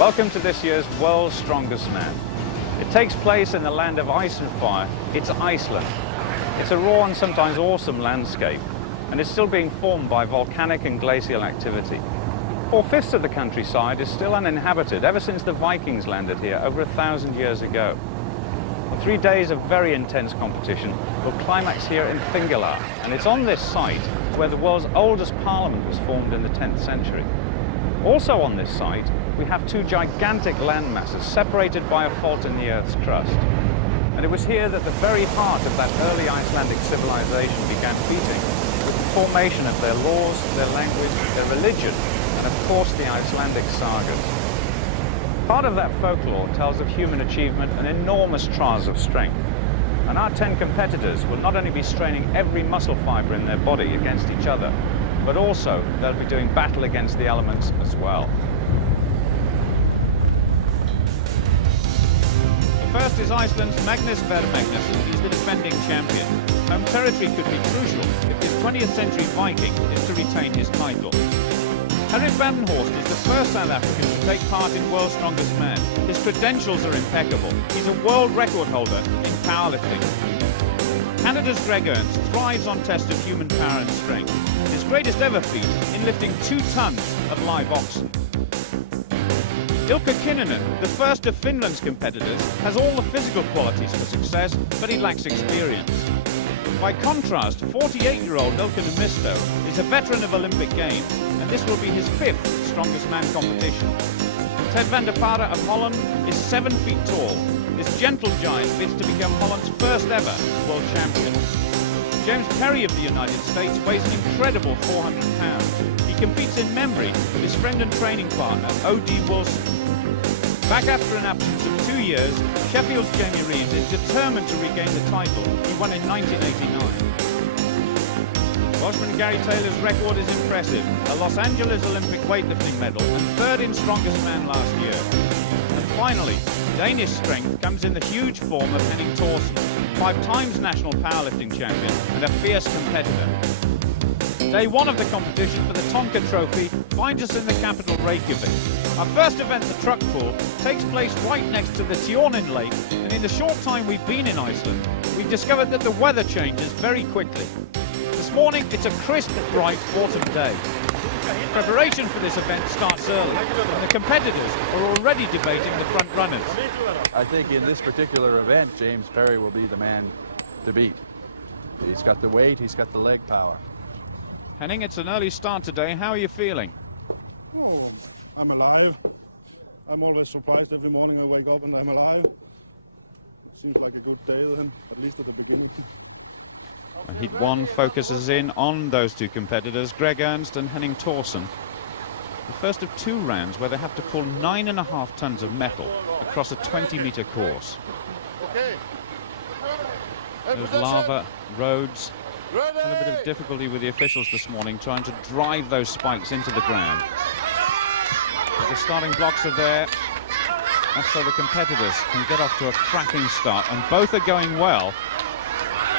Welcome to this year's World's Strongest Man. It takes place in the land of ice and fire. It's Iceland. It's a raw and sometimes awesome landscape, and it's still being formed by volcanic and glacial activity. 4/5 of the countryside is still uninhabited ever since the Vikings landed here over 1,000 years ago. Well, 3 days of very intense competition will climax here in Fingal, and it's on this site where the world's oldest parliament was formed in the 10th century. Also on this site, we have two gigantic land masses separated by a fault in the Earth's crust. And it was here that the very heart of that early Icelandic civilization began beating, with the formation of their laws, their language, their religion, and of course the Icelandic sagas. Part of that folklore tells of human achievement and enormous trials of strength. And our 10 competitors will not only be straining every muscle fiber in their body against each other, but also they'll be doing battle against the elements as well. The first is Iceland's Magnus Vermagnus. He's the defending champion. Home territory could be crucial if this 20th century Viking is to retain his title. Henrik Vandenhorst is the first South African to take part in World's Strongest Man. His credentials are impeccable. He's a world record holder in powerlifting. Canada's Greg Ernst thrives on tests of human power and strength. His greatest ever feat in lifting 2 tons of live oxen. Ilkka Kinnunen, the first of Finland's competitors, has all the physical qualities for success, but he lacks experience. By contrast, 48-year-old Ilkka Niemisto is a veteran of Olympic Games, and this will be his 5th strongest man competition. Ted van der Paarde of Holland is 7 feet tall. This gentle giant bids to become Holland's first ever world champion. James Perry of the United States weighs an incredible 400 pounds. He competes in memory of his friend and training partner, O.D. Wilson. Back after an absence of 2 years, Sheffield's Jamie Reeves is determined to regain the title he won in 1989. Welshman Gary Taylor's record is impressive, a Los Angeles Olympic weightlifting medal and 3rd in strongest man last year. And finally, Danish strength comes in the huge form of Henning Thorsen, 5 times national powerlifting champion and a fierce competitor. Day 1 of the competition for the Tonka Trophy finds us in the capital Reykjavik. Our first event, the truck pull, takes place right next to the Tjornin Lake, and in the short time we've been in Iceland, we've discovered that the weather changes very quickly. This morning, it's a crisp, bright autumn day. Preparation for this event starts early, and the competitors are already debating the front runners. I think in this particular event, James Perry will be the man to beat. He's got the weight, he's got the leg power. Henning, it's an early start today. How are you feeling? Oh, I'm alive. I'm always surprised every morning I wake up and I'm alive. Seems like a good day then, at least at the beginning. Heat 1 focuses in on those 2 competitors, Greg Ernst and Henning Thorsen. The first of 2 rounds where they have to pull 9.5 tons of metal across a 20-meter course. Okay. There's lava, roads. Had a bit of difficulty with the officials this morning trying to drive those spikes into the ground. But the starting blocks are there, and so the competitors can get off to a cracking start, and both are going well.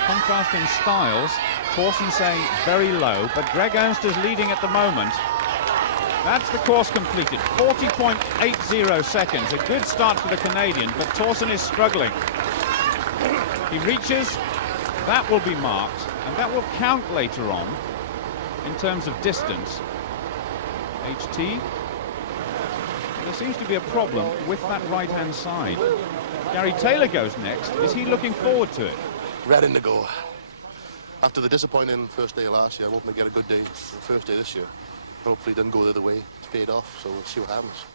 Contrasting styles, Thorsen saying very low, but Greg Ernst is leading at the moment. That's the course completed, 40.80 seconds. A good start for the Canadian, but Thorsen is struggling. He reaches, that will be marked, and that will count later on in terms of distance. HT. There seems to be a problem with that right-hand side. Gary Taylor goes next. Is he looking forward to it? Ready to go. After the disappointing first day last year, I'm hoping to get a good day the first day this year. Hopefully it didn't go the other way. It's paid off, so we'll see what happens.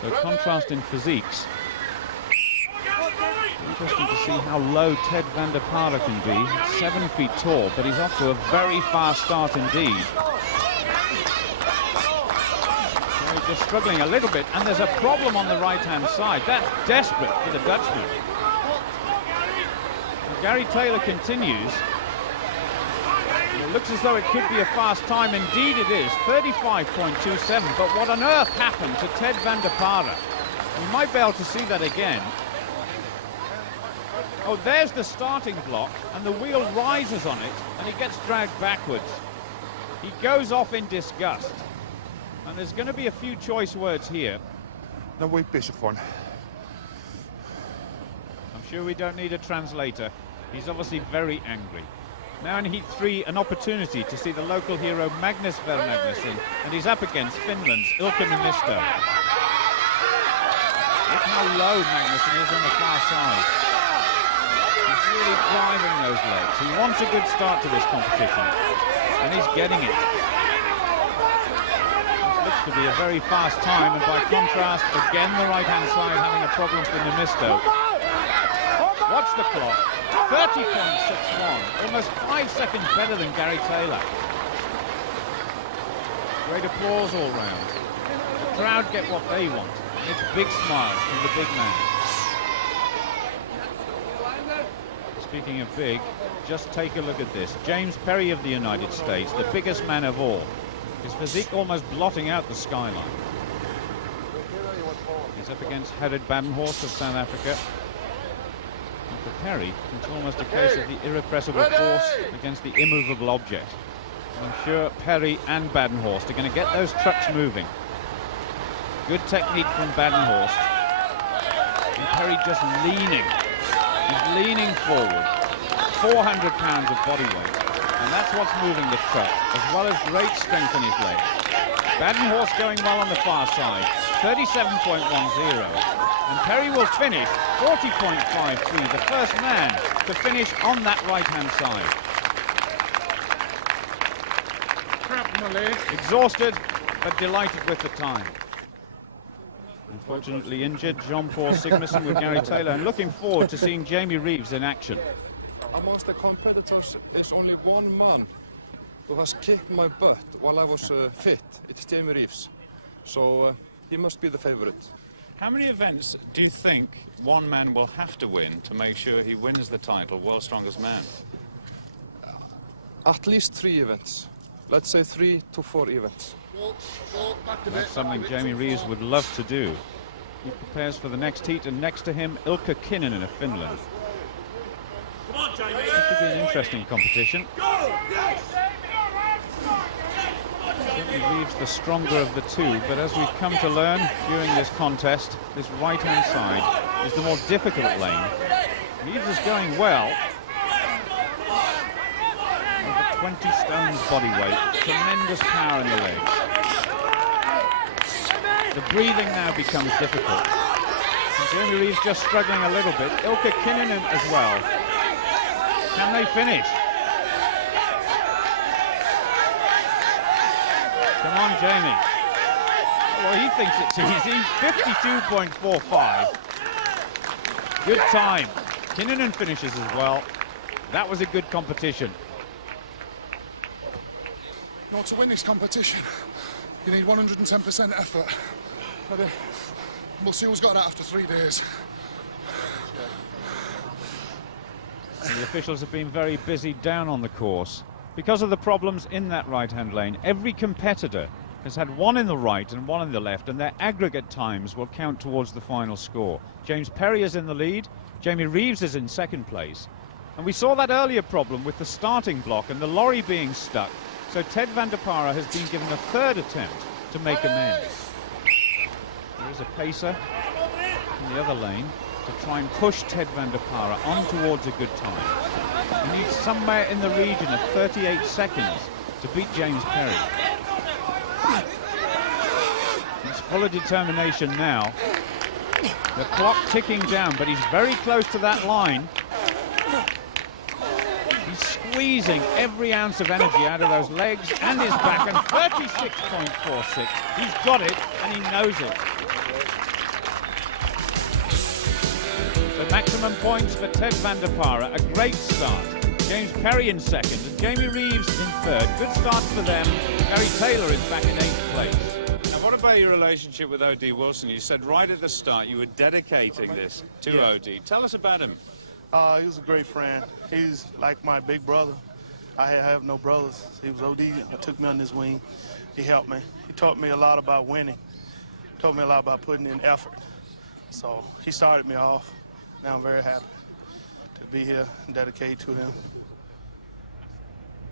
So contrast in physiques. Interesting to see how low Ted van der Paarde can be. 7 feet tall, but he's off to a very fast start indeed. So he's just struggling a little bit, and there's a problem on the right-hand side. That's desperate for the Dutchman. And Gary Taylor continues. It looks as though it could be a fast time. Indeed it is, 35.27. But what on earth happened to Ted van der Paarde? We might be able to see that again. Oh, there's the starting block, and the wheel rises on it, and he gets dragged backwards. He goes off in disgust. And there's going to be a few choice words here. No way bishop one. I'm sure we don't need a translator. He's obviously very angry. Now in Heat 3, an opportunity to see the local hero Magnus Magnussen, and he's up against Finland's Ilkka Niemisto. Look how low Magnussen is on the far side. He's really driving those legs. He wants a good start to this competition, and he's getting it. This looks to be a very fast time, and by contrast, again the right-hand side having a problem for Niemisto. Watch the clock. 30.61, almost 5 seconds better than Gary Taylor. Great applause all round. The crowd get what they want. It's big smiles from the big man. Speaking of big, just take a look at this. James Perry of the United States, the biggest man of all. His physique almost blotting out the skyline. He's up against Harid Badenhorst of South Africa. For Perry, it's almost a case of the irrepressible force against the immovable object. And I'm sure Perry and Badenhorst are going to get those trucks moving. Good technique from Badenhorst. And Perry just leaning. He's leaning forward. 400 pounds of body weight. And that's what's moving the truck, as well as great strength in his legs. Badenhorst going well on the far side. 37.10. And Perry will finish 40.53, the first man to finish on that right-hand side. Exhausted, but delighted with the time. Unfortunately injured, Jean-Paul Sigmarsson with Gary Taylor, and looking forward to seeing Jamie Reeves in action. Amongst the competitors, there's only one man who has kicked my butt while I was fit. It's Jamie Reeves. So he must be the favorite. How many events do you think one man will have to win to make sure he wins the title, World's Strongest Man? At least 3 events. Let's say 3 to 4 events. That's something Jamie Reeves would love to do. He prepares for the next heat, and next to him, Ilkka Kinnunen of Finland. This should be an interesting competition. Certainly Reeves the stronger of the two, but as we've come to learn during this contest, this right-hand side is the more difficult lane. Reeves is going well. Over 20 stones body weight, tremendous power in the legs. The breathing now becomes difficult. And Jamie Reeves just struggling a little bit. Ilkka Kinnunen as well. Can they finish? Come on, Jamie. Well, he thinks it's easy. 52.45. Good time. Kinnunen finishes as well. That was a good competition. You know, to win this competition, you need 110% effort. But, we'll see who's got that after 3 days. And the officials have been very busy down on the course. Because of the problems in that right-hand lane, every competitor has had one in the right and one in the left, and their aggregate times will count towards the final score. James Perry is in the lead, Jamie Reeves is in second place. And we saw that earlier problem with the starting block and the lorry being stuck, so Ted van der Para has been given a third attempt to make amends. There is a pacer in the other lane to try and push Ted van der Para on towards a good time. He needs somewhere in the region of 38 seconds to beat James Perry. He's full of determination now. The clock ticking down, but he's very close to that line. He's squeezing every ounce of energy out of those legs and his back, and 36.46. He's got it, and he knows it. The maximum points for Ted van der Para, a great start. James Perry in second and Jamie Reeves in third. Good start for them. Gary Taylor is back in 8th place. Now, what about your relationship with O.D. Wilson? You said right at the start you were dedicating this to O.D. Tell us about him. He was a great friend. He's like my big brother. I have no brothers. He was O.D. took me on his wing. He helped me. He taught me a lot about winning. Taught me a lot about putting in effort. So he started me off. Now I'm very happy to be here and dedicate to him.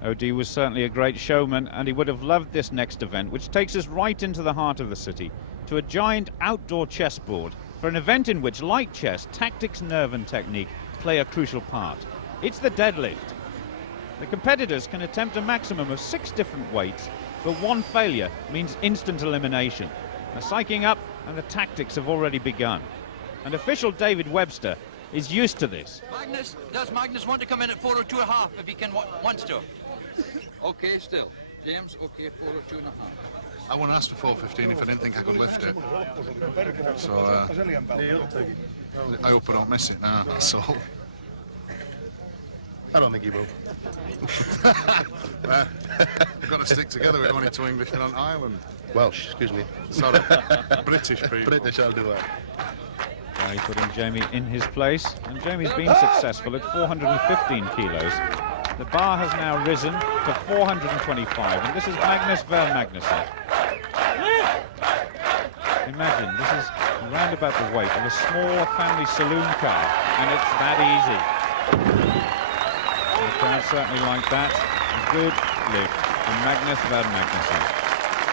OD was certainly a great showman, and he would have loved this next event, which takes us right into the heart of the city, to a giant outdoor chessboard, for an event in which, like chess, tactics, nerve and technique play a crucial part. It's the deadlift. The competitors can attempt a maximum of 6 different weights, but one failure means instant elimination. The psyching up and the tactics have already begun. And official David Webster is used to this. Does Magnus want to come in at 402.5 if he wants to? Okay, still. James, okay, 402.5. I wouldn't ask for 415 if I didn't think I could lift it. So, I hope I don't miss it now, that's all. I don't think he will. We've got to stick together. We're only 2 Englishmen on Ireland. Welsh, excuse me. Sorry. British people. British, I'll do that. Gary putting Jamie in his place, and Jamie's been successful at 415 kilos. The bar has now risen to 425, and this is Magnus Ver Magnusson. Imagine, this is around about the weight of a small family saloon car, and it's that easy. The crowd certainly like that. A good lift from Magnus Ver Magnusson.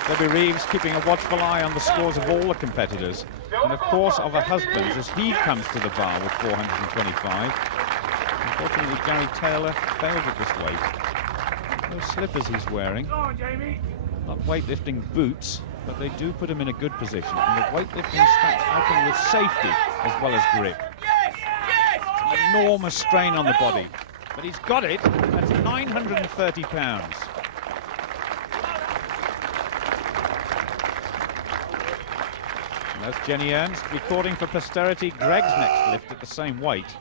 Debbie Reeves keeping a watchful eye on the scores of all the competitors, and of course of her husband's as he comes to the bar with 425. Unfortunately, Gary Taylor failed at this weight. No slippers he's wearing. Not weightlifting boots, but they do put him in a good position, and the weightlifting straps help him with safety as well as grip. It's an enormous strain on the body, but he's got it. That's 930 pounds. That's Jenny Ernst recording for posterity Greg's next lift at the same weight.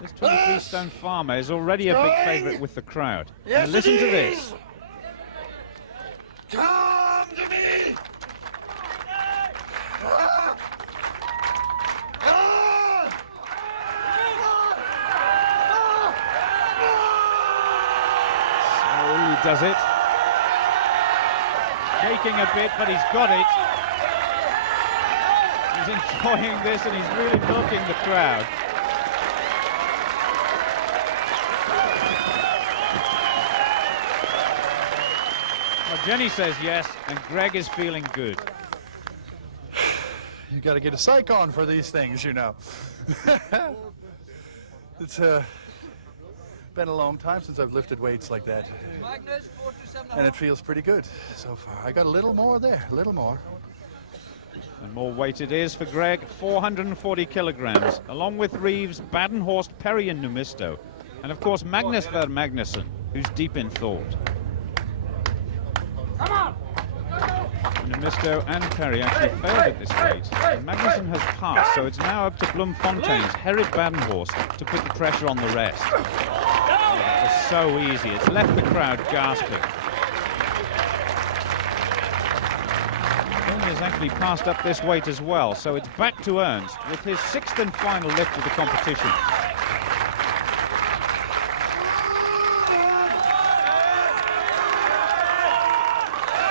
This 23-stone farmer is already a big favourite with the crowd. Yes, and listen to this. Come to me! Slowly does it. Shaking a bit, but he's got it. He's enjoying this, and he's really milking the crowd. Well, Jenny says yes, and Greg is feeling good. You got to get a psych on for these things, you know. It's been a long time since I've lifted weights like that, and it feels pretty good so far. I got a little more there, a little more. And more weight it is for Greg, 440 kilograms, along with Reeves, Badenhorst, Perry and Numisto. And of course Magnus Ver Magnusson, who's deep in thought. Come on! Numisto and Perry actually failed at this weight. And Magnusson has passed, so it's now up to Bloemfontein's Gerrit Badenhorst to put the pressure on the rest. Yeah, it was so easy, it's left the crowd gasping. Has actually passed up this weight as well, so it's back to Ernst with his 6th and final lift of the competition.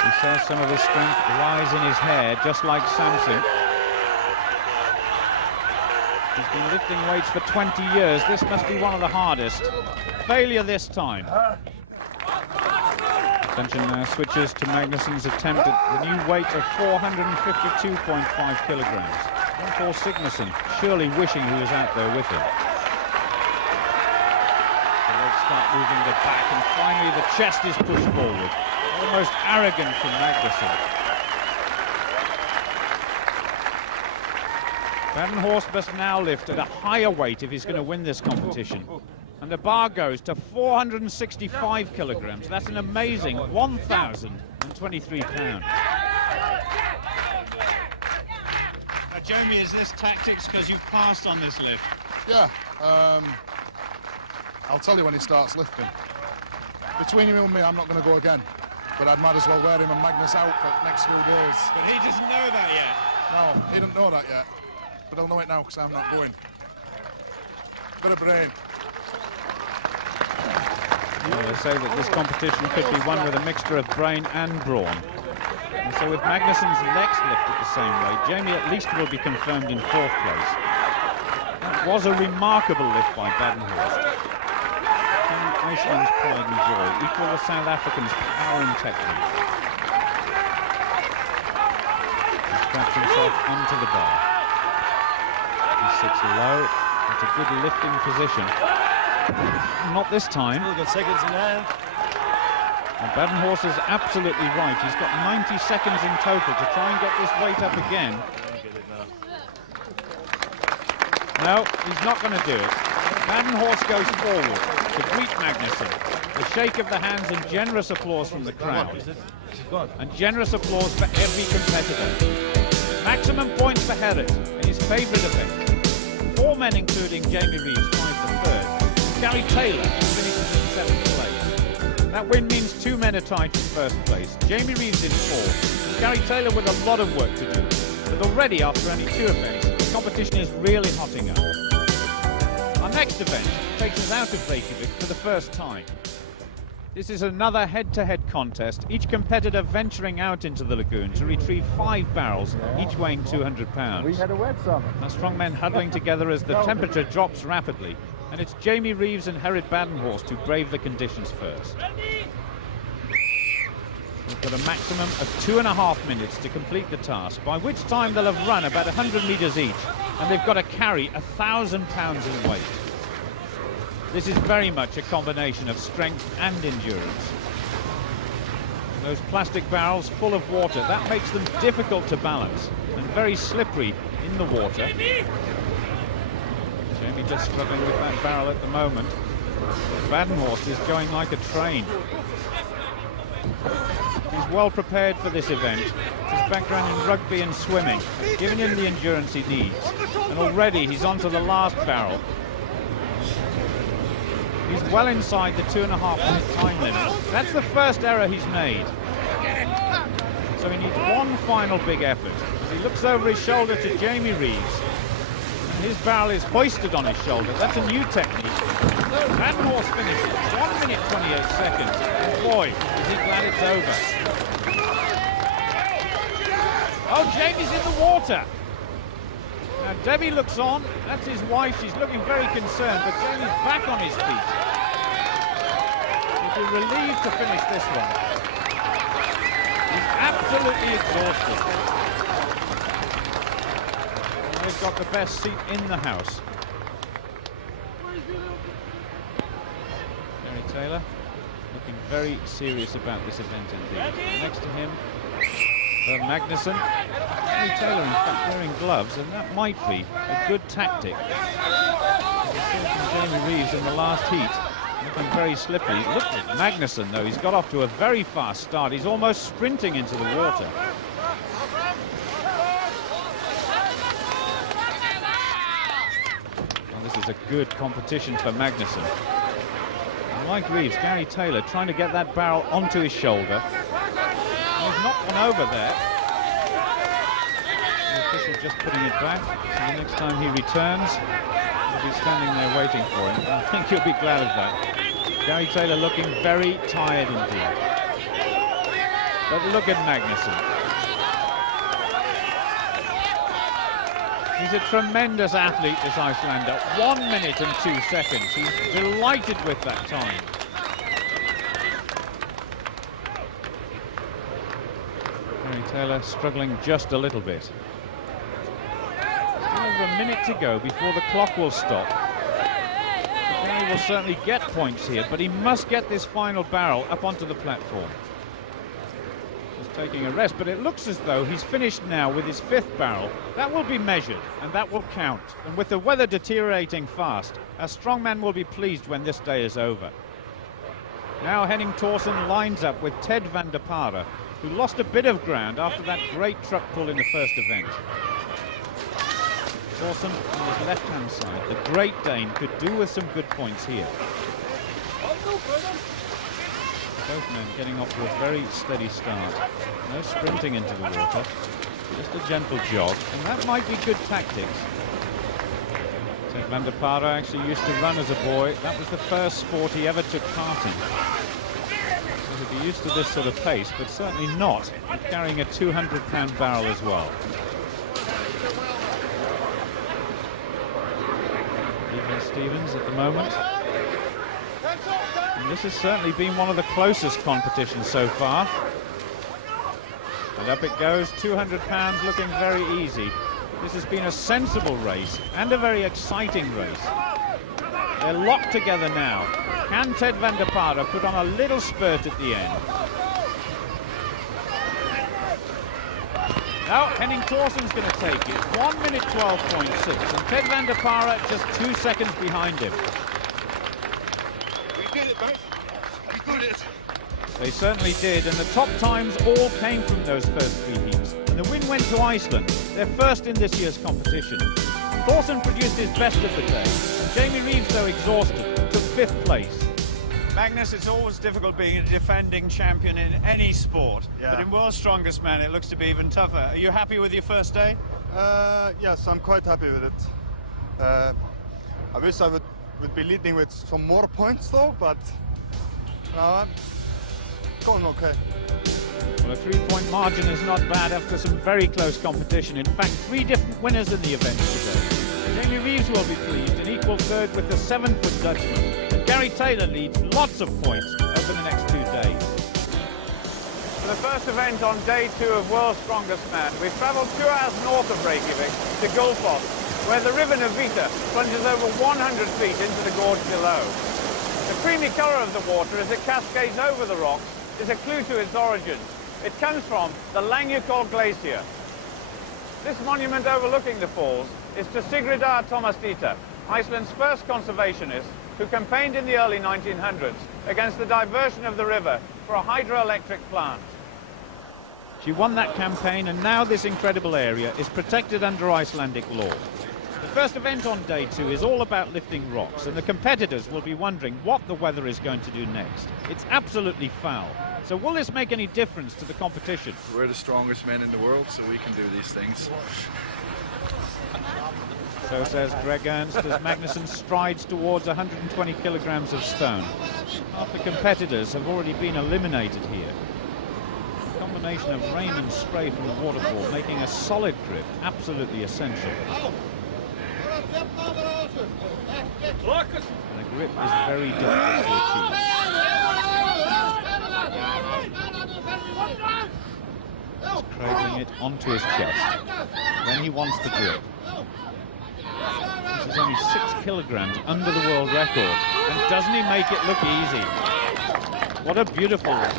He says some of his strength lies in his hair, just like Samson. He's been lifting weights for 20 years. This must be one of the hardest. Failure this time. Attention now switches to Magnusson's attempt at the new weight of 452.5 kilograms. One Paul Sigmarsson surely wishing he was out there with him. The legs start moving the back, and finally the chest is pushed forward. Almost arrogant from Magnusson. Badenhorst must now lift at a higher weight if he's going to win this competition. And the bar goes to 465 kilograms. That's an amazing 1,023 pounds. Jamie, is this tactics because you passed on this lift? Yeah, I'll tell you when he starts lifting. Between you and me, I'm not going to go again. But I might as well wear him a Magnus outfit next few days. But he doesn't know that yet. No, he doesn't know that yet. But I'll know it now because I'm not going. Bit of brain. Well, they say that this competition could be won with a mixture of brain and brawn. And so with Magnusson's next lift at the same weight, Jamie at least will be confirmed in 4th place. That was a remarkable lift by Badenhorst. Iceland's pride and joy equal the South Africans' power and technique. He straps himself onto the bar. He sits low. It's a good lifting position. Not this time. Still got seconds in hand. And Badenhorst is absolutely right. He's got 90 seconds in total to try and get this weight up again. No, he's not going to do it. Badenhorst goes forward to greet Magnusson. A shake of the hands and generous applause from the crowd. And generous applause for every competitor. Maximum points for Herritt in his favourite event. 4 men, including Jamie Reeves, tied for 3rd. Gary Taylor finishes in 7th place. That win means 2 men are tied for 1st place. Jamie Reeves in 4th. Gary Taylor with a lot of work to do. But already, after only 2 events, the competition is really hotting up. Our next event takes us out of Reykjavik for the first time. This is another head-to-head contest, each competitor venturing out into the lagoon to retrieve 5 barrels, each weighing 200 pounds. We had a wet summer. Our strong men huddling together as the temperature drops rapidly, and it's Jamie Reeves and Herritt Badenhorst who brave the conditions first. We've got a maximum of 2.5 minutes to complete the task, by which time they'll have run about 100 metres each, and they've got to carry 1,000 pounds in weight. This is very much a combination of strength and endurance. Those plastic barrels full of water, that makes them difficult to balance and very slippery in the water. Jamie just struggling with that barrel at the moment. Badenhorst is going like a train. He's well prepared for this event. His background in rugby and swimming, giving him the endurance he needs. And already he's onto the last barrel. He's well inside the 2.5 minute time limit. That's the first error he's made. So he needs one final big effort. He looks over his shoulder to Jamie Reeves. And his barrel is hoisted on his shoulder. That's a new technique. Badenhorst finishes 1 minute 28 seconds. And boy, is he glad it's over. Oh, Jamie's in the water. Now Debbie looks on. That's his wife. She's looking very concerned, but Jamie's back on his feet. He'll be relieved to finish this one. He's absolutely exhausted. And they've got the best seat in the house. Gary Taylor looking very serious about this event indeed. Next to him, Magnusson. Gary Taylor, in fact, wearing gloves, and that might be a good tactic. We saw from Jamie Reeves in the last heat, looking very slippery. Look at Magnusson, though. He's got off to a very fast start. He's almost sprinting into the water. Well, this is a good competition for Magnusson. And like Reeves, Gary Taylor trying to get that barrel onto his shoulder. He's knocked one over there. The official just putting it back. So the next time he returns, he'll be standing there waiting for him. I think he'll be glad of that. Gary Taylor looking very tired indeed. But look at Magnusson. He's a tremendous athlete, this Icelander. 1 minute and 2 seconds. He's delighted with that time. Taylor struggling just a little bit. Still over a minute to go before the clock will stop. Gary will certainly get points here, but he must get this final barrel up onto the platform. Just taking a rest, but it looks as though he's finished now with his 5th barrel. That will be measured, and that will count. And with the weather deteriorating fast, our strongman will be pleased when this day is over. Now Henning Thorsen lines up with Ted van der Pare, who lost a bit of ground after that great truck pull in the first event. Thorsen on his left-hand side, the Great Dane, could do with some good points here. Both men getting off to a very steady start. No sprinting into the water, just a gentle jog, and that might be good tactics. Ted van der Pare actually used to run as a boy. That was the first sport he ever took part in. He'd be used to this sort of pace, but certainly not carrying a 200-pound barrel as well. Stevens at the moment. And this has certainly been one of the closest competitions so far. And up it goes, 200 pounds looking very easy. This has been a sensible race and a very exciting race. They're locked together now. Can Ted van der Paare put on a little spurt at the end? Now Henning Thorsen's going to take it. 1 minute 12.6, and Ted van der Paare just 2 seconds behind him. We did it, mate. We did it. They certainly did, and the top times all came from those first 3 heats. And the win went to Iceland, their first in this year's competition. Thorsen produced his best of the day, and Jamie Reeves, though exhausted, took 5th place. Magnus, it's always difficult being a defending champion in any sport, Yeah. but in World's Strongest Man it looks to be even tougher. Are you happy with your first day? Yes, I'm quite happy with it. I wish I would be leading with some more points though, but I'm going okay. Well, a 3-point margin is not bad after some very close competition. In fact, 3 different winners in the event today. Jamie Reeves will be pleased, an equal third with the 7-foot Dutchman. And Gary Taylor leads lots of points over the next 2 days. For the first event on day 2 of World's Strongest Man, we've travelled 2 hours north of Reykjavik to Gullfoss, where the river Navita plunges over 100 feet into the gorge below. The creamy colour of the water as it cascades over the rocks is a clue to its origins. It comes from the Langjukol Glacier. This monument overlooking the falls is to Sigridar Tomasdita, Iceland's first conservationist, who campaigned in the early 1900s against the diversion of the river for a hydroelectric plant. She won that campaign, and now this incredible area is protected under Icelandic law. The first event on day 2 is all about lifting rocks, and the competitors will be wondering what the weather is going to do next. It's absolutely foul. So will this make any difference to the competition? We're the strongest men in the world, so we can do these things. So says Greg Ernst as Magnusson strides towards 120 kilograms of stone. Half the competitors have already been eliminated here. A combination of rain and spray from the waterfall making a solid grip absolutely essential. And the grip is very difficult to achieve. He's cradling it onto his chest. Then he wants the grip. This is only 6 kilograms under the world record. And doesn't he make it look easy? What a beautiful look.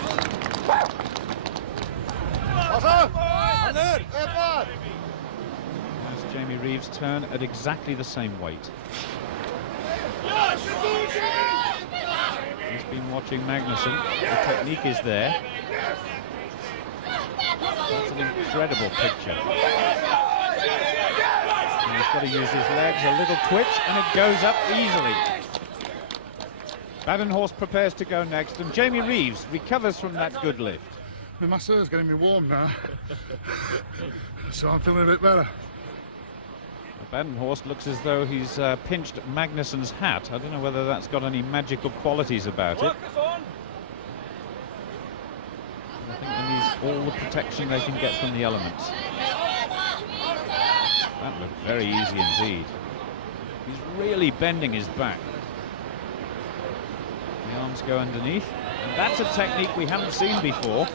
That's Jamie Reeves' turn at exactly the same weight. He's been watching Magnusson. The technique is there. That's an incredible picture. And he's got to use his legs, a little twitch, and it goes up easily. Badenhorst prepares to go next, and Jamie Reeves recovers from that good lift. My muscle is getting me warm now, so I'm feeling a bit better. Badenhorst looks as though he's pinched Magnusson's hat. I don't know whether that's got any magical qualities about it. I think they need all the protection they can get from the elements. That looked very easy indeed. He's really bending his back. The arms go underneath, and that's a technique we haven't seen before.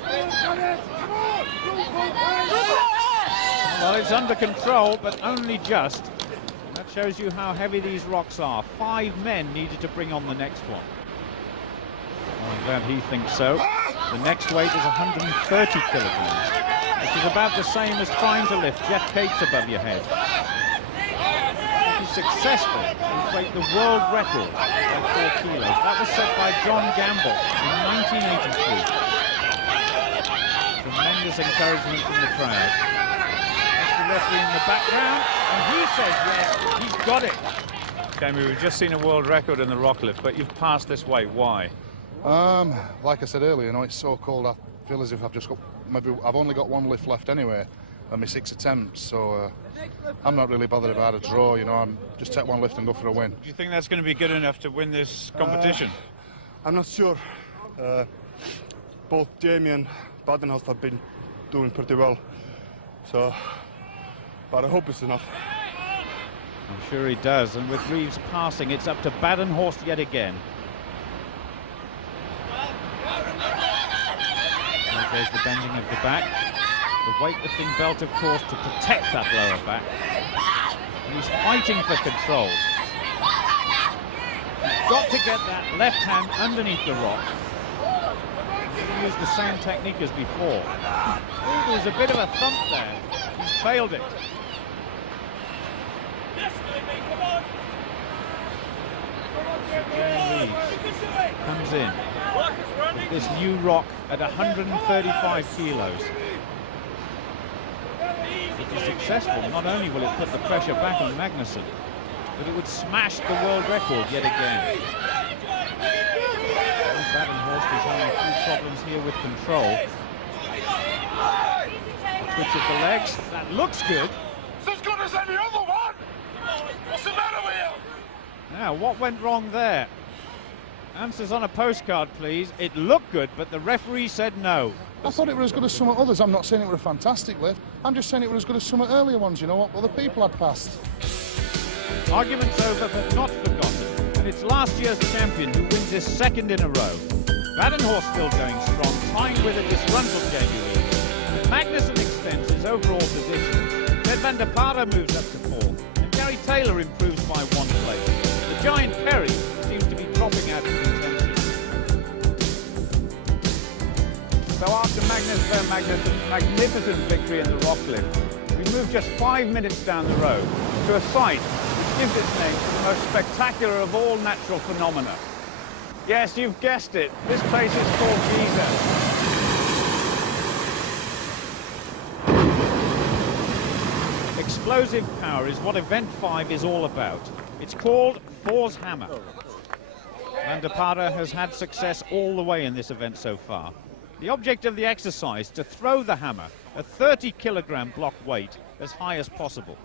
Well, it's under control, but only just. That shows you how heavy these rocks are. 5 men needed to bring on the next one. I'm glad he thinks so. The next weight is 130 kilograms, which is about the same as trying to lift Jeff Cates above your head. If he's successful, he'll break the world record by 4 kilos. That was set by John Gamble in 1983. Tremendous encouragement from the crowd. That's the referee in the background, and he says yes, he's got it. Jamie, we've just seen a world record in the rock lift, but you've passed this weight. Why? Like I said earlier, you know, it's so cold. I feel as if I've only got 1 lift left anyway, and my 6 attempts. So I'm not really bothered about a draw. You know, I'm just take 1 lift and go for a win. Do you think that's going to be good enough to win this competition? I'm not sure. Both Jamie and Badenhorst have been doing pretty well. So, but I hope it's enough. I'm sure he does, and with Reeves passing, it's up to Badenhorst yet again. There's the bending of the back. The weightlifting belt, of course, to protect that lower back. And he's fighting for control. He's got to get that left hand underneath the rock. He used the same technique as before. Ooh, there's a bit of a thump there. He's failed it. Comes in with this new rock at 135 kilos. If he's successful, not only will it put the pressure back on Magnusson, but it would smash the world record yet again. Badenhorst is having a few problems here with control. A twitch of the legs, that looks good. It's as good as any other one! What's the matter with you? Now, what went wrong there? Answers on a postcard, please. It looked good, but the referee said no. I thought it was as good as some of others. I'm not saying it was a fantastic lift. I'm just saying it was as good as some of earlier ones, you know, what other people had passed. Argument's over, but not forgotten. And it's last year's champion who wins his second in a row. Badenhorst still going strong, tying with a disgruntled Jamie Reeves. Magnusson extends his overall position. Ted van der Paare moves up to 4th, and Gary Taylor improves by 1 place. The giant Perry seems to be dropping out of contention. So after Magnusson's magnificent victory in the rock lift, we move just 5 minutes down the road to a site which gives its name to the most spectacular of all natural phenomena. Yes, you've guessed it. This place is called Giza. Explosive power is what Event 5 is all about. It's called Thor's Hammer. Van der Paare has had success all the way in this event so far. The object of the exercise, to throw the hammer, a 30-kilogram block weight, as high as possible.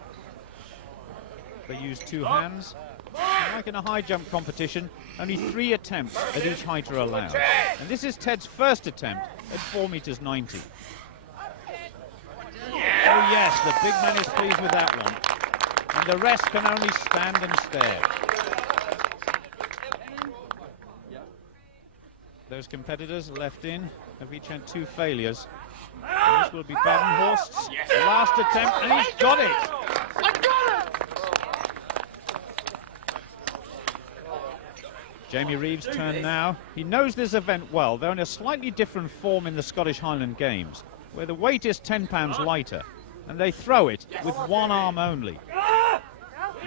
They use 2 hands. Like in a high jump competition, only 3 attempts at each height are allowed. And this is Ted's first attempt at 4 meters 90. Oh yes, the big man is pleased with that one. And the rest can only stand and stare. Those competitors left in have each had 2 failures. And this will be Badenhorst's last attempt, and he's got it! Jamie Reeves' turn now. He knows this event well. They're in a slightly different form in the Scottish Highland Games, where the weight is 10 pounds lighter, and they throw it with 1 arm only.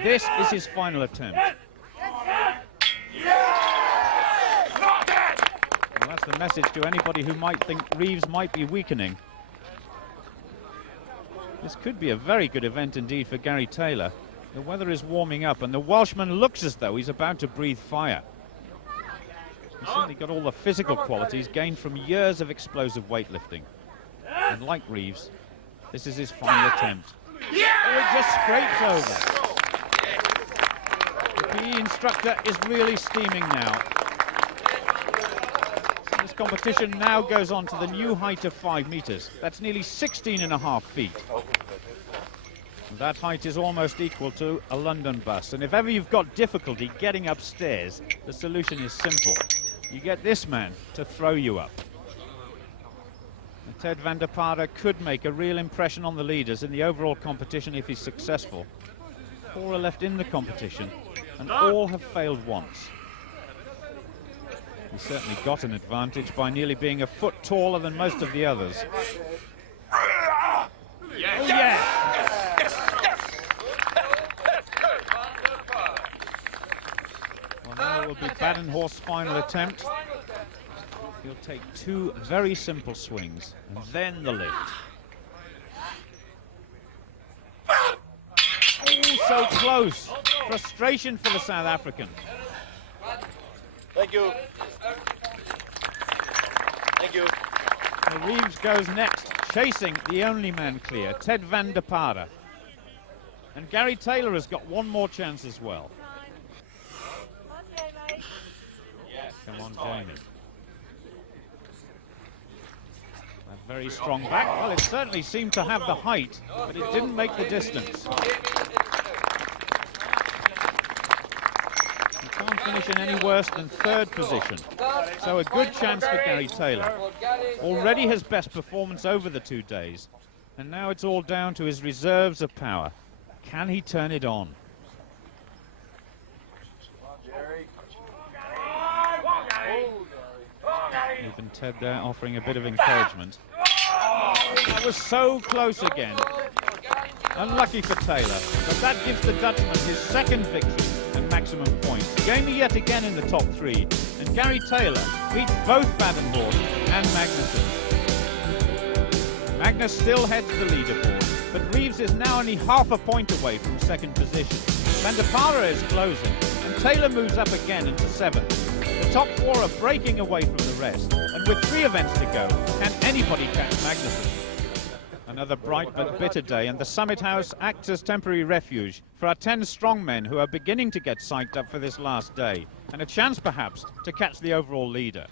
This is his final attempt. And that's the message to anybody who might think Reeves might be weakening. This could be a very good event indeed for Gary Taylor. The weather is warming up, and the Welshman looks as though he's about to breathe fire. He's certainly got all the physical qualities gained from years of explosive weightlifting. And like Reeves, this is his final attempt. Oh, it just scrapes over. The PE instructor is really steaming now. This competition now goes on to the new height of 5 meters. That's nearly 16.5 feet. That height is almost equal to a London bus. And if ever you've got difficulty getting upstairs, the solution is simple. You get this man to throw you up. And Ted van der Paare could make a real impression on the leaders in the overall competition if he's successful. 4 are left in the competition, and all have failed once. He's certainly got an advantage by nearly being a foot taller than most of the others. Oh, yeah! Well, now will be Badenhorst's final attempt. He'll take 2 very simple swings, and then the lift. Oh, so close. Frustration for the South African. Thank you. Thank you. So Reeves goes next, chasing the only man clear, Ted van der Paare. And Gary Taylor has got 1 more chance as well. Come on, Jamie. A very strong back. Well, it certainly seemed to have the height, but it didn't make the distance. You can't finish in any worse than third position. So a good chance for Gary Taylor. Already his best performance over the 2 days. And now it's all down to his reserves of power. Can he turn it on? Even Ted there offering a bit of encouragement. That was so close again. Unlucky for Taylor, but that gives the Dutchman his second victory and maximum points. Jamie yet again in the top 3, and Gary Taylor beats both Badenhorst and Magnussen. Magnus still heads the leaderboard, but Reeves is now only half a point away from second position. Van der Para is closing, and Taylor moves up again into 7th. The top 4 are breaking away from the rest, and with 3 events to go, can anybody catch Magnussen? Another bright but bitter day, and the Summit House acts as temporary refuge for our 10 strong men who are beginning to get psyched up for this last day, and a chance perhaps to catch the overall leader.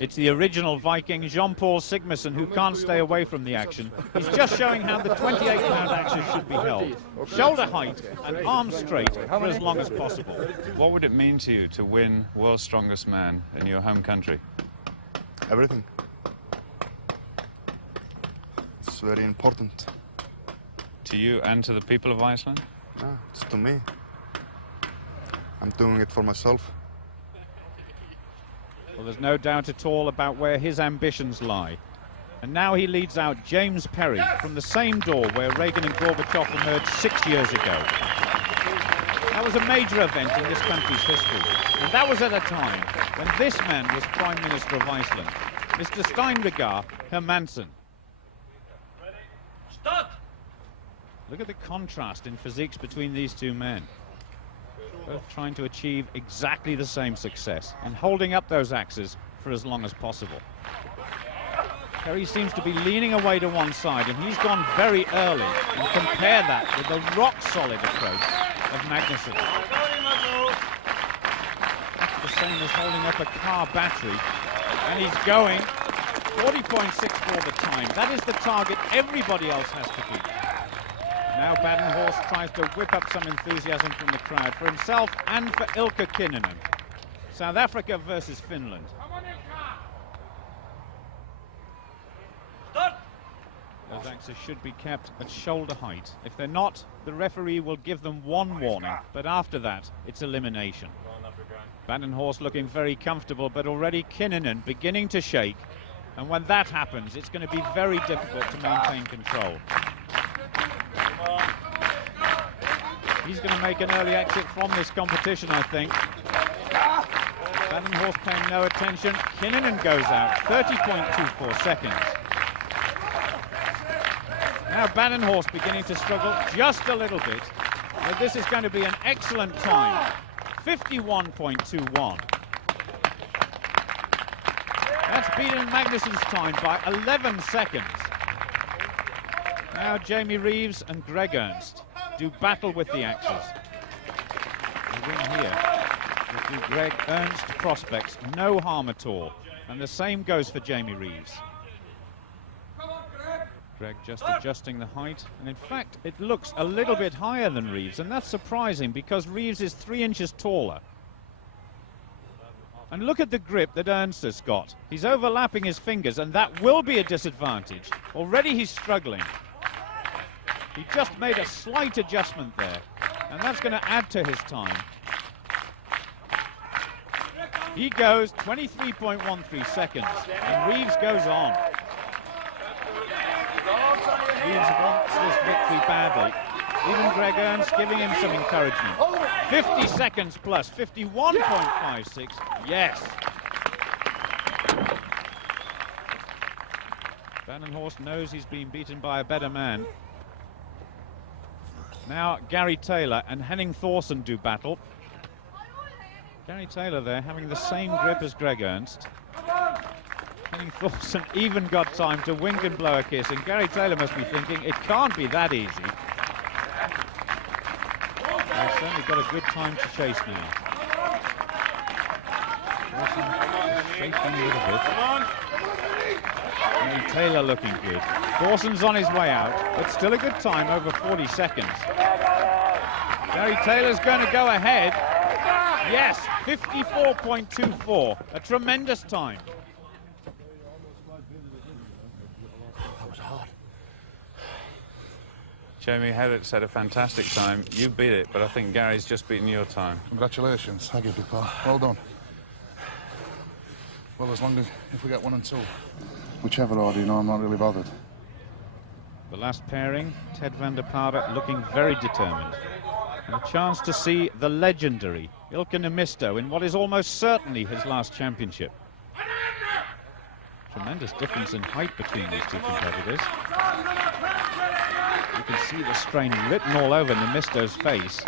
It's the original Viking, Jean-Paul Sigmarsson, who can't stay away from the action. He's just showing how the 28-pound axes should be held. Shoulder height and arms straight for as long as possible. What would it mean to you to win World's Strongest Man in your home country? Everything. It's very important. To you and to the people of Iceland? No, it's to me. I'm doing it for myself. Well, there's no doubt at all about where his ambitions lie. And now he leads out James Perry from the same door where Reagan and Gorbachev emerged 6 years ago. That was a major event in this country's history. And that was at a time when this man was Prime Minister of Iceland, Mr. Steinrigar Hermansen. Look at the contrast in physiques between these 2 men. Both trying to achieve exactly the same success and holding up those axes for as long as possible. Perry seems to be leaning away to one side, and he's gone very early. And compare that with the rock-solid approach of Magnussen. That's the same as holding up a car battery. And he's going 40.64 the time. That is the target everybody else has to beat. Now Badenhorst tries to whip up some enthusiasm from the crowd for himself and for Ilkka Kinnunen. South Africa versus Finland. Those axes should be kept at shoulder height. If they're not, the referee will give them 1 warning, but after that, it's elimination. Badenhorst looking very comfortable, but already Kinnunen beginning to shake. And when that happens, it's going to be very difficult to maintain control. He's going to make an early exit from this competition, I think. Badenhorst paying no attention. Kinnunen goes out, 30.24 seconds. Now Badenhorst beginning to struggle just a little bit. But this is going to be an excellent time. 51.21. That's beaten Magnussen's time by 11 seconds. Now Jamie Reeves and Greg Ernst do battle with the axes. The win here with the Greg Ernst prospects, no harm at all. And the same goes for Jamie Reeves. Greg just adjusting the height, and in fact it looks a little bit higher than Reeves, and that's surprising because Reeves is 3 inches taller. And look at the grip that Ernst has got. He's overlapping his fingers, and that will be a disadvantage. Already he's struggling. He just made a slight adjustment there, and that's going to add to his time. He goes 23.13 seconds, and Reeves goes on. Reeves wants this victory badly. Even Greg Ernst giving him some encouragement. 50 seconds plus, 51.56, yes. Badenhorst knows he's been beaten by a better man. Now Gary Taylor and Henning Thorsen do battle. Gary Taylor there having the same grip as Greg Ernst. Henning Thorsen even got time to wink and blow a kiss, and Gary Taylor must be thinking it can't be that easy. They've certainly got a good time to chase now. Thorsen shaking a little bit. Gary Taylor looking good. Thorsen's on his way out, but still a good time, over 40 seconds. Gary Taylor's going to go ahead. Yes, 54.24, a tremendous time. That was hard. Jamie Hedrick said a fantastic time. You beat it, but I think Gary's just beaten your time. Congratulations. Thank you, big pal. Well done. Well, as long as if we get 1 and 2, whichever order, you know, I'm not really bothered. The last pairing, Ted van der Paarde looking very determined. And a chance to see the legendary Ilkka Niemisto in what is almost certainly his last championship. Tremendous difference in height between these two competitors. You can see the strain written all over Niemisto's face.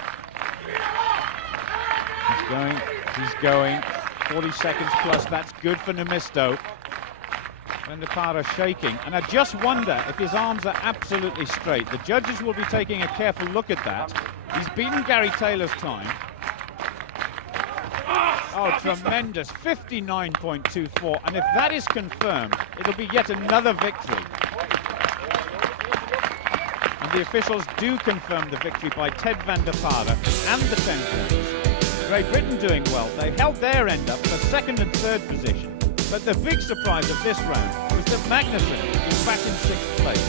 He's going. 40 seconds plus, that's good for Niemisto. Van der Paarde shaking, and I just wonder if his arms are absolutely straight. The judges will be taking a careful look at that. He's beaten Gary Taylor's time. Oh, tremendous, 59.24, and if that is confirmed, it'll be yet another victory. And the officials do confirm the victory by Ted van der Paarde and the 10 points. Great Britain doing well. They held their end up for 2nd and 3rd position. But the big surprise of this round was that Magnussen is back in 6th place.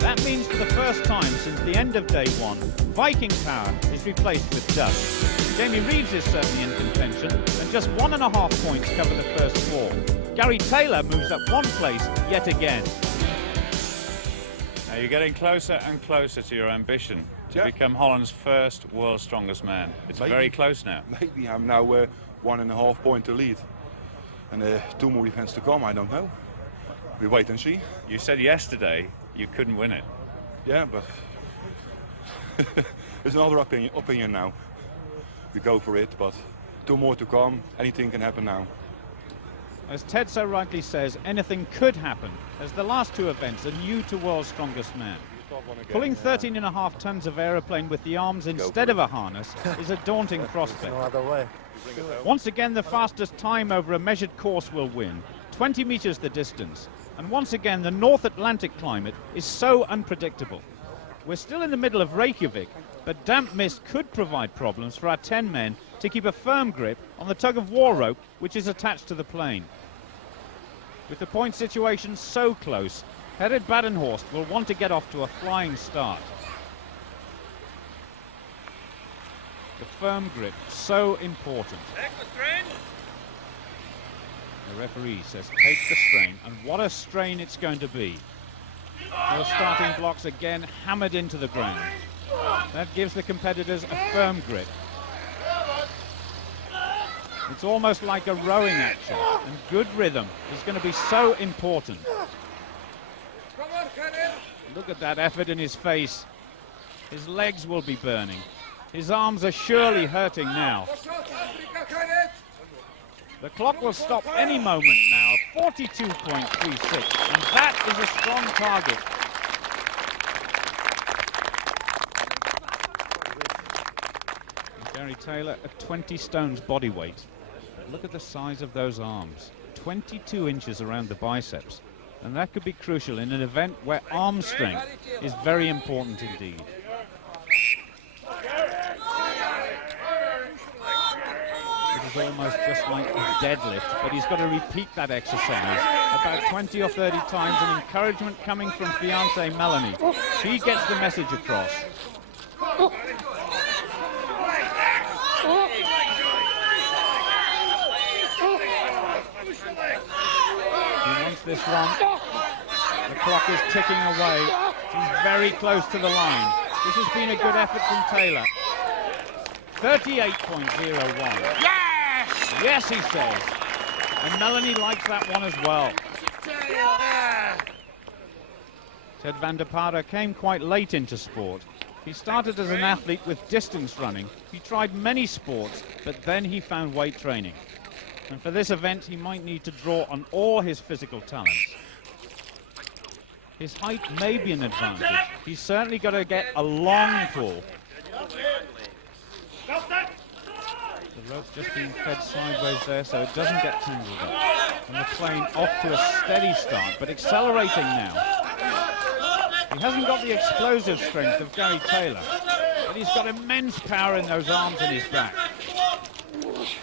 That means for the first time since the end of day 1, Viking power is replaced with dust. Jamie Reeves is certainly in contention, and just 1.5 points cover the first 4. Gary Taylor moves up 1 place yet again. Now you're getting closer and closer to your ambition to become Holland's first world's strongest man. It's very close now. Maybe I'm now 1.5 point to lead. And 2 more events to come, I don't know. We wait and see. You said yesterday you couldn't win it. Yeah, but it's another opinion now. We go for it, but 2 more to come. Anything can happen now. As Ted so rightly says, anything could happen, as the last 2 events are new to world's strongest man. Pulling 13.5 tons of aeroplane with the arms instead of a harness is a daunting prospect. No other way. Once again, the fastest time over a measured course will win. 20 meters the distance. And once again, the North Atlantic climate is so unpredictable. We're still in the middle of Reykjavik, but damp mist could provide problems for our 10 men to keep a firm grip on the tug-of-war rope which is attached to the plane. With the point situation so close, Gerrit Badenhorst will want to get off to a flying start. The firm grip, so important. The referee says take the strain, and what a strain it's going to be. Those starting blocks again hammered into the ground. That gives the competitors a firm grip. It's almost like a rowing action, and good rhythm is going to be so important. Look at that effort in his face. His legs will be burning. His arms are surely hurting now. The clock will stop any moment now, 42.36, and that is a strong target. And Gary Taylor at 20 stones body weight. Look at the size of those arms, 22 inches around the biceps. And that could be crucial in an event where arm strength is very important indeed. It is almost just like a deadlift, but he's got to repeat that exercise about 20 or 30 times, and encouragement coming from fiancée Melanie. She gets the message across. He wants this one. The clock is ticking away. He's very close to the line. This has been a good effort from Taylor. 38.01. Yes! Yes, he says. And Melanie likes that one as well. Ted van der Paarde came quite late into sport. He started as an athlete with distance running. He tried many sports, but then he found weight training. And for this event, he might need to draw on all his physical talents. His height may be an advantage. He's certainly got to get a long pull. The rope's just being fed sideways there, so it doesn't get tangled up. And the plane off to a steady start, but accelerating now. He hasn't got the explosive strength of Gary Taylor. But he's got immense power in those arms and his back.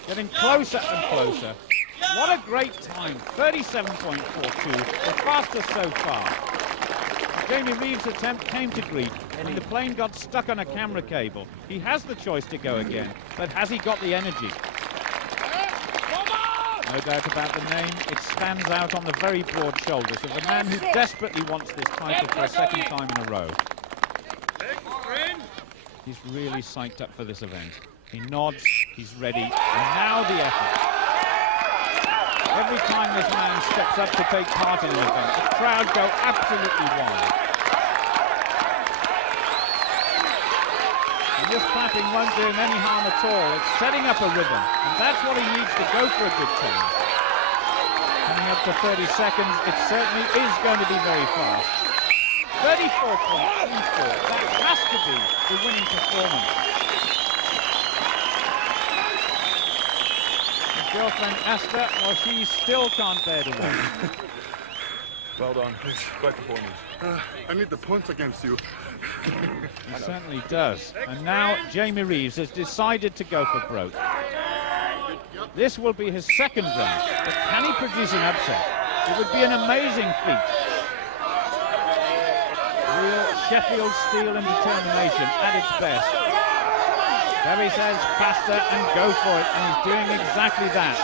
Getting closer and closer. What a great time, 37.42, the fastest so far. Jamie Reeves' attempt came to grief and the plane got stuck on a camera cable. He has the choice to go again, but has he got the energy? No doubt about the name, it stands out on the very broad shoulders of the man who desperately wants this title for a second time in a row. He's really psyched up for this event. He nods, he's ready, and now the effort. Every time this man steps up to take part in an event, the crowd go absolutely wild. And this clapping won't do him any harm at all. It's setting up a rhythm, and that's what he needs to go for a good change. Coming up to 30 seconds, it certainly is going to be very fast. 34.34, that has to be the winning performance. His girlfriend Asta, well, she still can't bear to win. Well done, it's quite performance. I need the points against you. He certainly does. And now Jamie Reeves has decided to go for broke. This will be his second round, but can he produce an upset? It would be an amazing feat. Real Sheffield steel and determination at its best. Gary says faster and go for it, and he's doing exactly that.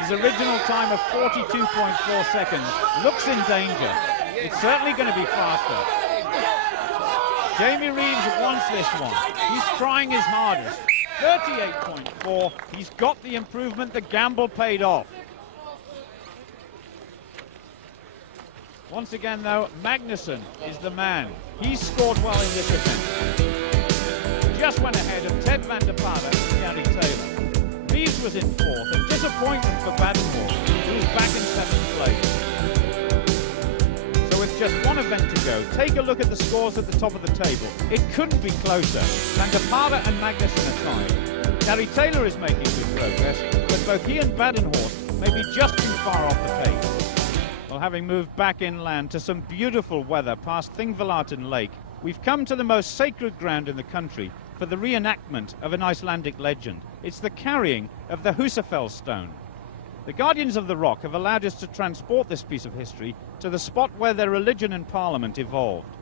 His original time of 42.4 seconds looks in danger. It's certainly going to be faster. Jamie Reeves wants this one. He's trying his hardest. 38.4. He's got the improvement. The gamble paid off. Once again, though, Magnusson is the man. He's scored well in this event. Just went ahead of Ted van der Paarden and Gary Taylor. Reeves was in fourth. A disappointment for Badenhorst, who was back in seventh place. So with just one event to go, take a look at the scores at the top of the table. It couldn't be closer. Van der Paarden and Magnusson are tied. Gary Taylor is making good progress, but both he and Badenhorst may be just too far off the pace. Well, having moved back inland to some beautiful weather past Thingvallaten Lake, we've come to the most sacred ground in the country for the reenactment of an Icelandic legend. It's the carrying of the Husafell stone. The Guardians of the Rock have allowed us to transport this piece of history to the spot where their religion and parliament evolved.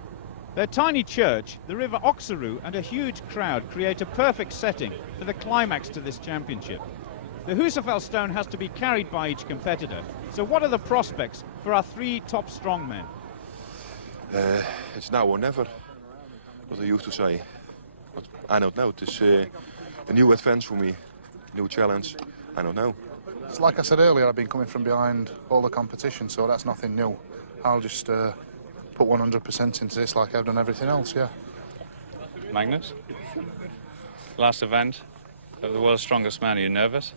Their tiny church, the River Oxeroo, and a huge crowd create a perfect setting for the climax to this championship. The Husafell stone has to be carried by each competitor. So what are the prospects for our three top strongmen? It's now or never, what I used to say. But I don't know, it's a new advance for me, new challenge, I don't know. It's like I said earlier, I've been coming from behind all the competition, so that's nothing new. I'll just put 100% into this like I've done everything else, yeah. Magnus, last event of the world's strongest man, are you nervous?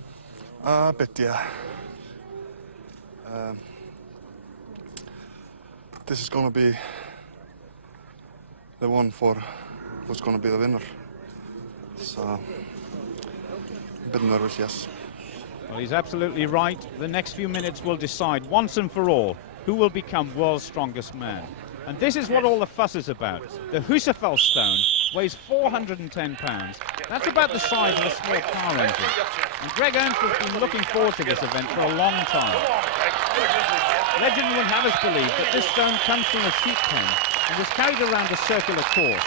A bit, yeah. This is going to be the one for who's going to be the winner. So, a bit nervous, yes. Well, he's absolutely right. The next few minutes will decide once and for all who will become world's strongest man. And this is what all the fuss is about. The Husafell stone weighs 410 pounds. That's about the size of a small car engine. And Greg Ernst has been looking forward to this event for a long time. Legend would have us believe that this stone comes from a sheep pen and was carried around a circular course.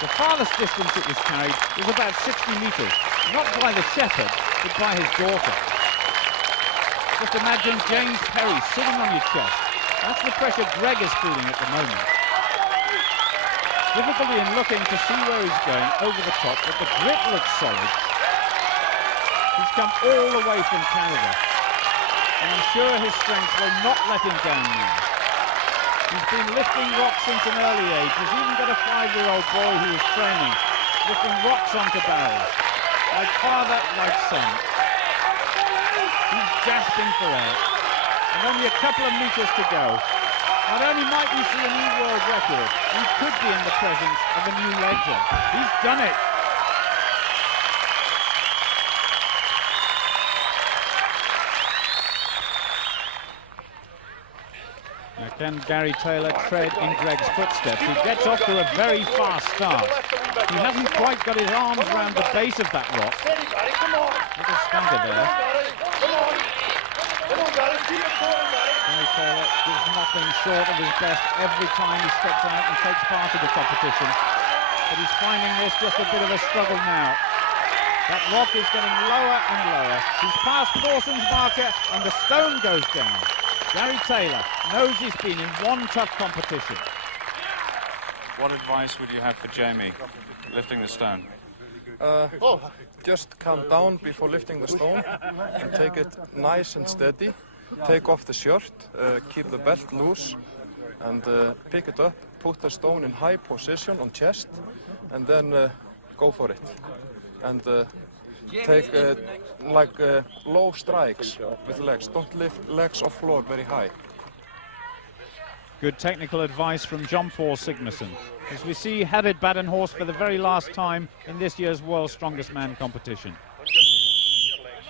The farthest distance it was carried was about 60 metres, not by the shepherd, but by his daughter. Just imagine James Perry sitting on your chest. That's the pressure Greg is feeling at the moment. Difficulty in looking to see where he's going over the top, but the grip looks solid. He's come all the way from Canada, and I'm sure his strength will not let him down now. He's been lifting rocks since an early age. He's even got a 5-year-old boy who is training, lifting rocks onto barrels. Like father, like son. He's gasping for air, and only a couple of meters to go. Not only might we see a new world record, we could be in the presence of a new legend. He's done it. Now Can Gary Taylor tread in Greg's footsteps? He gets off to a very fast start. He hasn't quite got his arms around the base of that rock. Little stagger there. Gary Taylor gives nothing short of his best every time he steps out and takes part of the competition. But he's finding this just a bit of a struggle now. That rock is getting lower and lower. He's past Thorsen's marker and the stone goes down. Gary Taylor knows he's been in one tough competition. What advice would you have for Jamie lifting the stone? Just calm down before lifting the stone and take it nice and steady. Take off the shirt, keep the belt loose and pick it up. Put the stone in high position on chest and then go for it. And take low strikes with legs. Don't lift legs off floor very high. Good technical advice from John-Paul Sigmarsson as we see Harald Badenhorst for the very last time in this year's World's Strongest Man competition.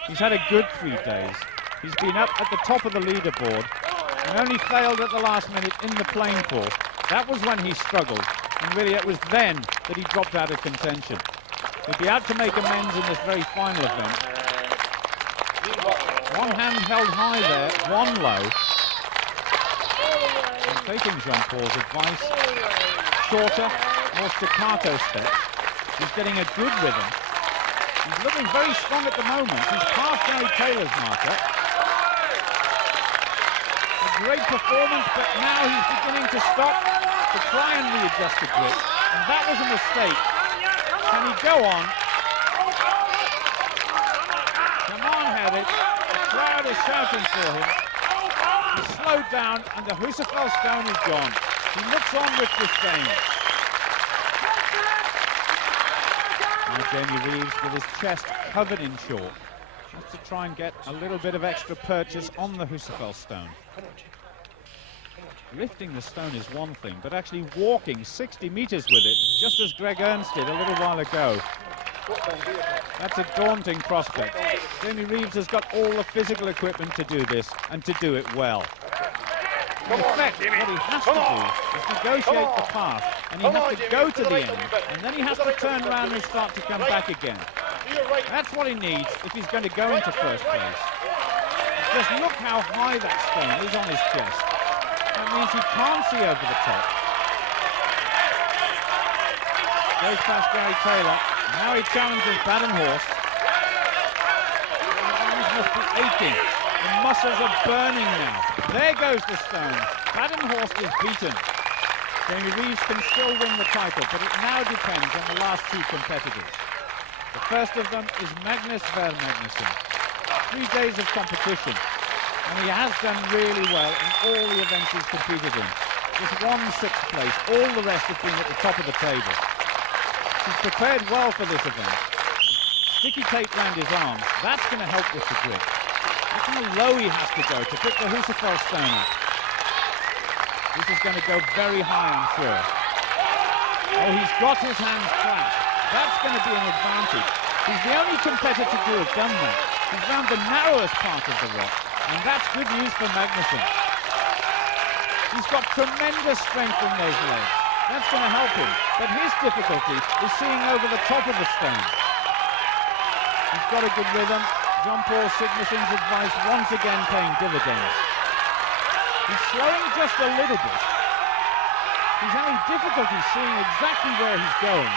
He's had a good 3 days. He's been up at the top of the leaderboard and only failed at the last minute in the plane pull. That was when he struggled, and really it was then that he dropped out of contention. He'll be out to make amends in this very final event. One hand held high there, one low. And taking Jean-Paul's advice, shorter, more staccato steps. He's getting a good rhythm. He's looking very strong at the moment. He's past Gary Taylor's marker. A great performance, but now he's beginning to stop to try and readjust the grip. And that was a mistake. Can he go on? Come on, Harald. The crowd is shouting for him. He slowed down and the Husafell stone is gone. He looks on with disdain. Now Jamie Reeves with his chest covered in chalk. Just to try and get a little bit of extra purchase on the Husafell stone. Lifting the stone is one thing, but actually walking 60 meters with it, just as Greg Ernst did a little while ago. That's a daunting prospect. Jamie Reeves has got all the physical equipment to do this, and to do it well. In effect, what he has to do is negotiate the path, and he has to go to the end, and then he has to turn around and start to come back again. That's what he needs if he's going to go into first place. Just look how high that stone is on his chest. That means he can't see over the top. Goes past Gary Taylor. Now he challenges Badenhorst. His arms must be aching. The muscles are burning now. There goes the stone. Badenhorst is beaten. Jamie Reeves can still win the title, but it now depends on the last 2 competitors. The first of them is Magnus Ver Magnusson. 3 days of competition. And he has done really well in all the events he's competed in. Just 1 6th place. All the rest have been at the top of the table. He's prepared well for this event. Sticky tape round his arms. That's going to help with the grip. Look how low he has to go to pick the Husafell stone up. This is going to go very high, I'm sure. Oh, he's got his hands clasped. That's going to be an advantage. He's the only competitor to have done that. He's round the narrowest part of the rock. And that's good news for Magnusson. He's got tremendous strength in those legs. That's going to help him. But his difficulty is seeing over the top of the stone. He's got a good rhythm. John-Paul Sigmarsson's advice once again paying dividends. He's slowing just a little bit. He's having difficulty seeing exactly where he's going.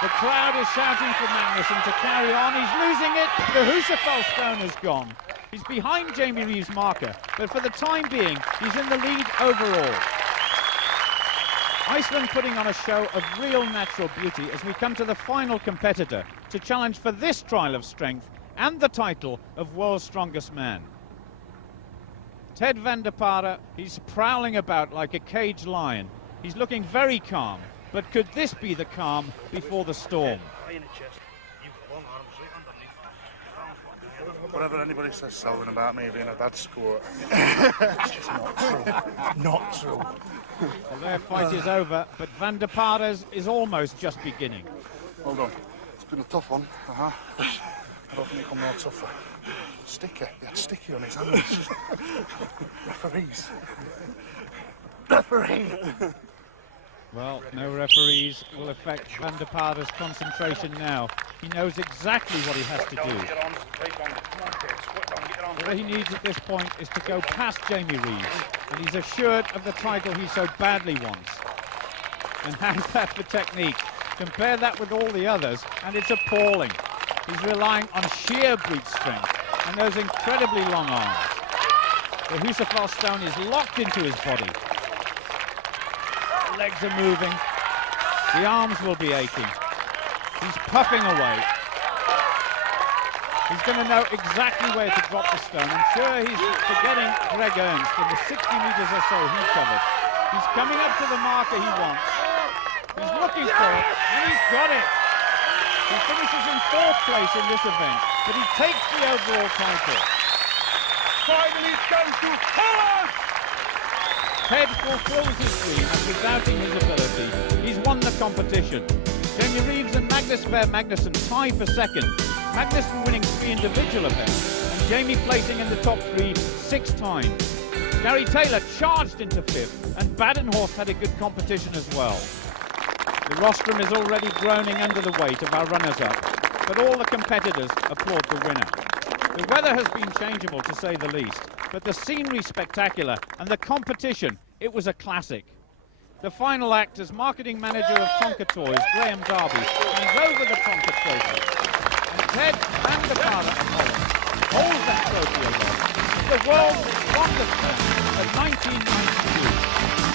The crowd is shouting for Magnusson to carry on. He's losing it. The Husafell stone is gone. He's behind Jamie Reeves' marker, but for the time being, he's in the lead overall. Iceland putting on a show of real natural beauty as we come to the final competitor to challenge for this trial of strength and the title of World's Strongest Man. Ted van der Pare, he's prowling about like a caged lion. He's looking very calm, but could this be the calm before the storm? Whatever anybody says, Selwyn, about me being a bad sport, it's just not true. Not true. Well, their fight is over, but van der Pare's is almost just beginning. Hold on. It's been a tough one. I don't think it can be more tougher. Sticky. He had sticky on his hands. Referees. Referee! Well, no referees will affect Van der Paarde's concentration now. He knows exactly what he has to do. All he needs at this point is to go past Jamie Reeves, and he's assured of the title he so badly wants. And how's that for technique? Compare that with all the others, and it's appalling. He's relying on sheer brute strength and those incredibly long arms. The Husafell stone is locked into his body. The legs are moving. The arms will be aching. He's puffing away. He's going to know exactly where to drop the stone. I'm sure he's forgetting Greg Ernst in the 60 meters or so he covered. He's coming up to the marker he wants. He's looking for it, and he's got it. He finishes in 4th place in this event, but he takes the overall title. Finally it goes to Holland! Ted fulfills his dream after doubting his ability. He's won the competition. Jamie Reeves and Magnus Berg Magnusson tie for 2nd. Magnusson winning 3 individual events, and Jamie placing in the top 3 6 times. Gary Taylor charged into 5th, and Badenhorst had a good competition as well. The rostrum is already groaning under the weight of our runners-up, but all the competitors applaud the winner. The weather has been changeable, to say the least, but the scenery spectacular, and the competition, it was a classic. The final act as marketing manager of Tonka Toys, Graham Darby, hands over the Tonka trophy. And Ted Van der Paarde of Holland holds that trophy aloft, the world's strongest man of 1992.